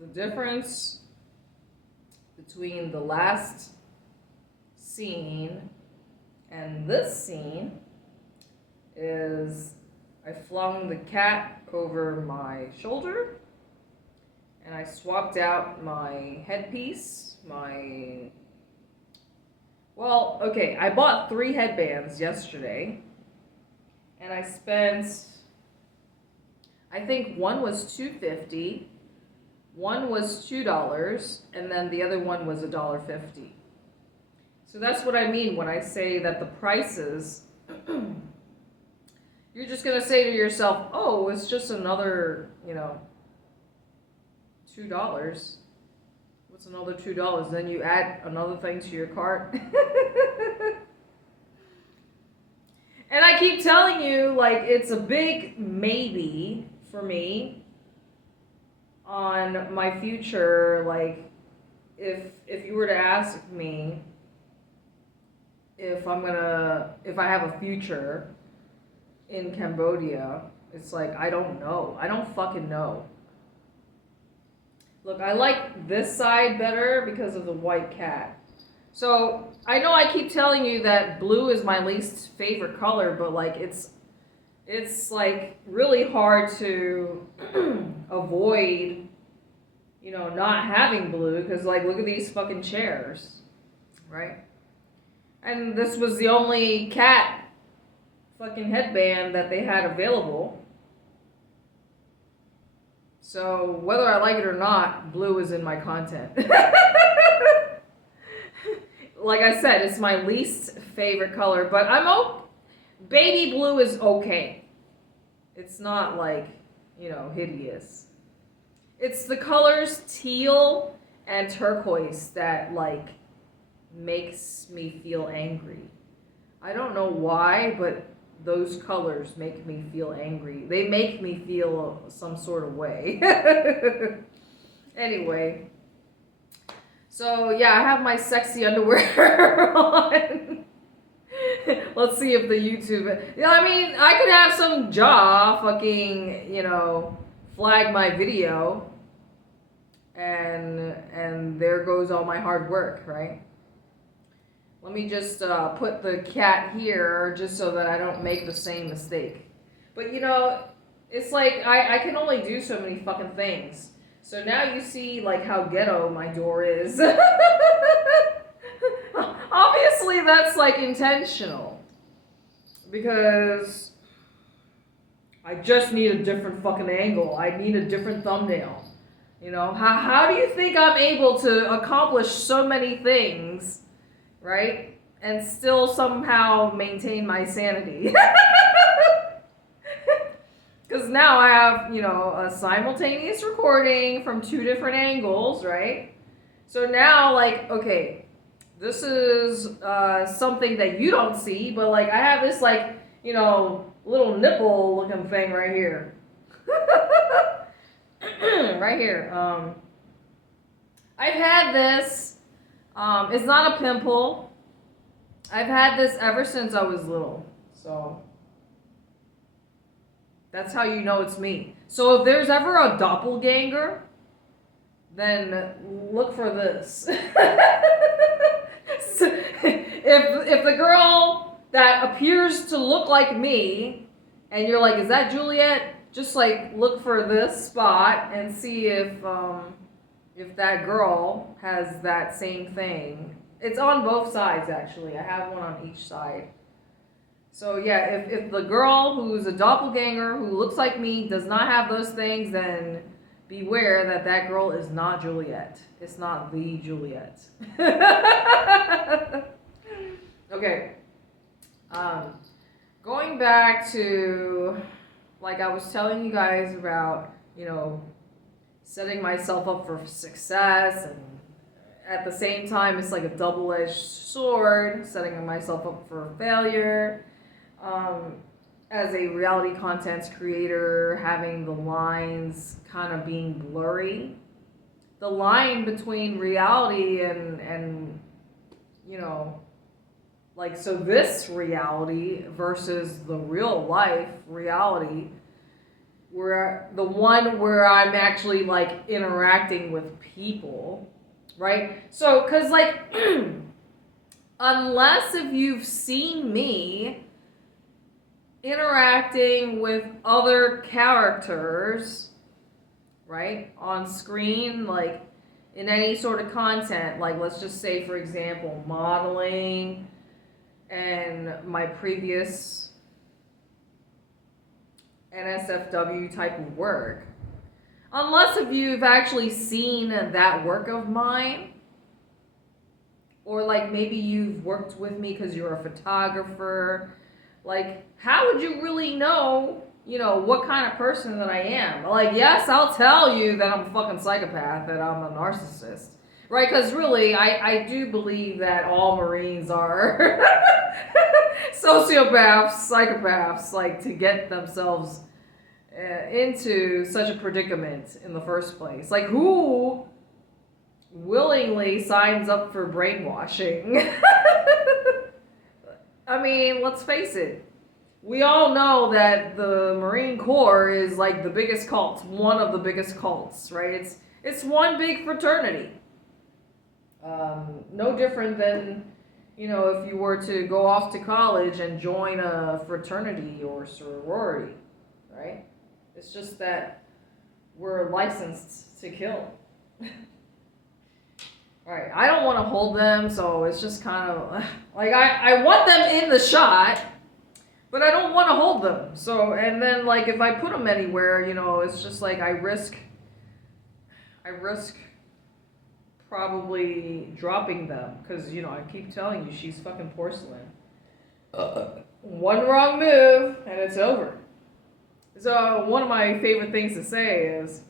the difference between the last scene and this scene is I flung the cat over my shoulder and I swapped out my headpiece, well, okay, I bought 3 headbands yesterday and I spent, I think one was $2.50, one was $2, and then the other one was $1.50. So that's what I mean when I say that the prices, you're just going to say to yourself, oh, it's just another, $2. What's another $2? Then you add another thing to your cart. And I keep telling you, like, it's a big maybe for me on my future. Like, if you were to ask me if I have a future in Cambodia, it's like, I don't know. I don't fucking know. Look, I like this side better because of the white cat. So, I know I keep telling you that blue is my least favorite color, but like it's like really hard to avoid, not having blue because like look at these fucking chairs, right? And this was the only cat fucking headband that they had available. So, whether I like it or not, blue is in my content. Like I said, it's my least favorite color, but baby blue is okay. It's not like, hideous. It's the colors teal and turquoise that like makes me feel angry. I don't know why, but those colors make me feel angry. They make me feel some sort of way. Anyway. So, yeah, I have my sexy underwear on. Let's see if the YouTube... I could have some jaw fucking, flag my video. And there goes all my hard work, right? Let me just put the cat here just so that I don't make the same mistake. But, it's like I can only do so many fucking things. So now you see like how ghetto my door is. Obviously that's like intentional. Because I just need a different fucking angle. I need a different thumbnail. How do you think I'm able to accomplish so many things, right? And still somehow maintain my sanity? Because now I have, a simultaneous recording from 2 different angles, right? So now, like, okay, this is something that you don't see, but, like, I have this, like, little nipple-looking thing right here. Right here. I've had this. It's not a pimple. I've had this ever since I was little, so... That's how you know it's me. So if there's ever a doppelganger, then look for this. If the girl that appears to look like me, and you're like, is that Juliet? Just like look for this spot and see if that girl has that same thing. It's on both sides actually. I have one on each side. So yeah, if the girl who's a doppelganger who looks like me does not have those things, then beware that girl is not Juliet. It's not the Juliet. Okay. Going back to, like I was telling you guys about, setting myself up for success, and at the same time it's like a double-edged sword, setting myself up for failure. As a reality content creator, having the lines kind of being blurry. The line between reality and like, so this reality versus the real life reality, where the one where I'm actually like interacting with people, right? So, cause like, unless if you've seen me interacting with other characters, right, on screen, like in any sort of content, like let's just say, for example, modeling and my previous NSFW type of work, unless if you've actually seen that work of mine, or like maybe you've worked with me because you're a photographer, like how would you really know, you know, what kind of person that I am? Like, yes, I'll tell you that I'm a fucking psychopath, that I'm a narcissist, right? Because really, I do believe that all Marines are sociopaths, psychopaths, like to get themselves into such a predicament in the first place. Like, who willingly signs up for brainwashing? I mean, let's face it. We all know that the Marine Corps is like the biggest cult, one of the biggest cults, right? It's one big fraternity. No different than, you know, if you were to go off to college and join a fraternity or sorority, right? It's just that we're licensed to kill. Alright, I don't want to hold them, so it's just kind of, like, I want them in the shot, but I don't want to hold them. So, and then, like, if I put them anywhere, you know, it's just like I risk probably dropping them, because, you know, I keep telling you, she's fucking porcelain. One wrong move, and it's over. So, one of my favorite things to say is,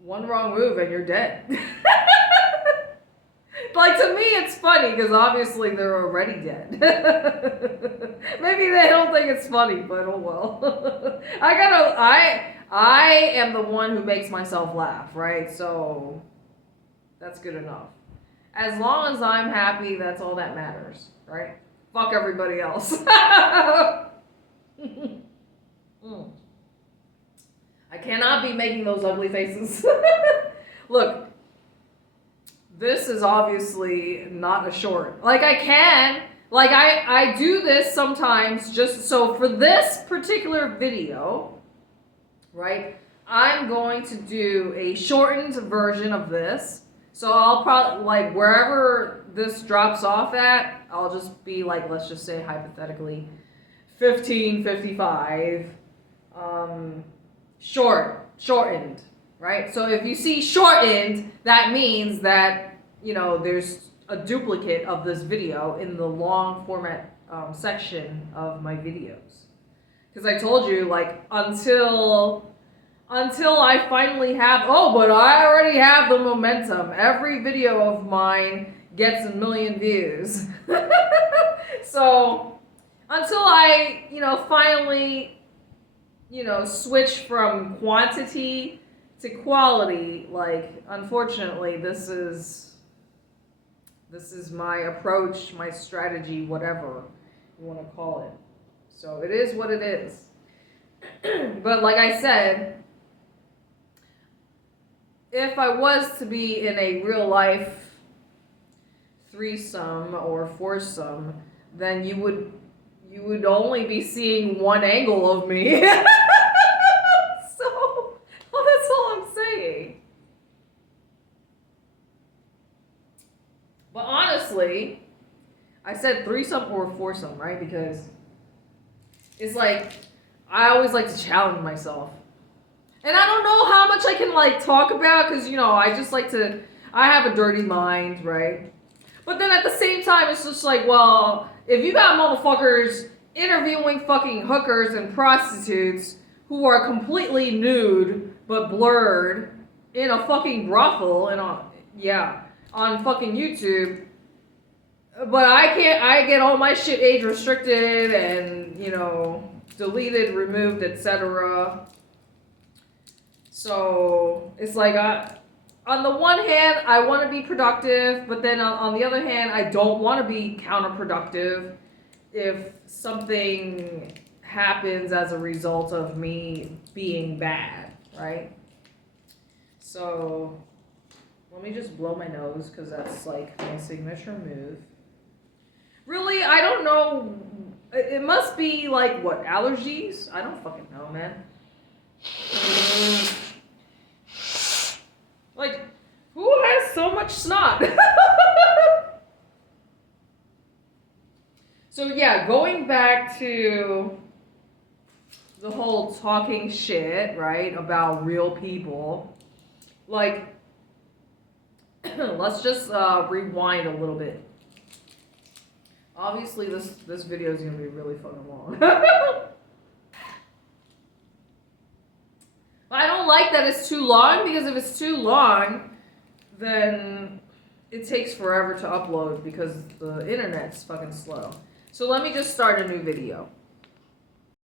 one wrong move and you're dead. Like, to me, it's funny because obviously they're already dead. Maybe they don't think it's funny, but oh well. I am the one who makes myself laugh, right? So that's good enough. As long as I'm happy, that's all that matters, right? Fuck everybody else. I cannot be making those ugly faces. Look, this is obviously not a short. Like, I can, like, I do this sometimes just, so for this particular video, right, I'm going to do a shortened version of this. So I'll probably, like, wherever this drops off at, I'll just be like, let's just say hypothetically, 15:55, shortened, right? So if you see shortened, that means that, you know, there's a duplicate of this video in the long format section of my videos. Because I told you, like, until I finally have, but I already have the momentum. Every video of mine gets 1 million views. So until I, you know, finally, you know, switch from quantity to quality, like, unfortunately, this is my approach, my strategy, whatever you want to call it. So it is what it is. But like I said, if I was to be in a real life threesome or foursome, then you would only be seeing one angle of me. So, well, that's all I'm saying. But honestly, I said threesome or foursome, right? Because it's like, I always like to challenge myself. And I don't know how much I can, like, talk about, because, you know, I just like to, I have a dirty mind, right? But then at the same time, it's just like, well, if you got motherfuckers interviewing fucking hookers and prostitutes who are completely nude but blurred in a fucking brothel and on fucking YouTube, but I get all my shit age restricted and, you know, deleted, removed, etc. So it's like, on the one hand, I want to be productive, but then on the other hand, I don't want to be counterproductive if something happens as a result of me being bad, right? So let me just blow my nose because that's like my signature move. Really, I don't know. It must be like what, allergies? I don't fucking know, man. Like, who has so much snot? So yeah, going back to the whole talking shit, right, about real people, like, let's just rewind a little bit. Obviously, this video is gonna be really fucking long. I don't like that it's too long, because if it's too long, then it takes forever to upload because the internet's fucking slow. So let me just start a new video.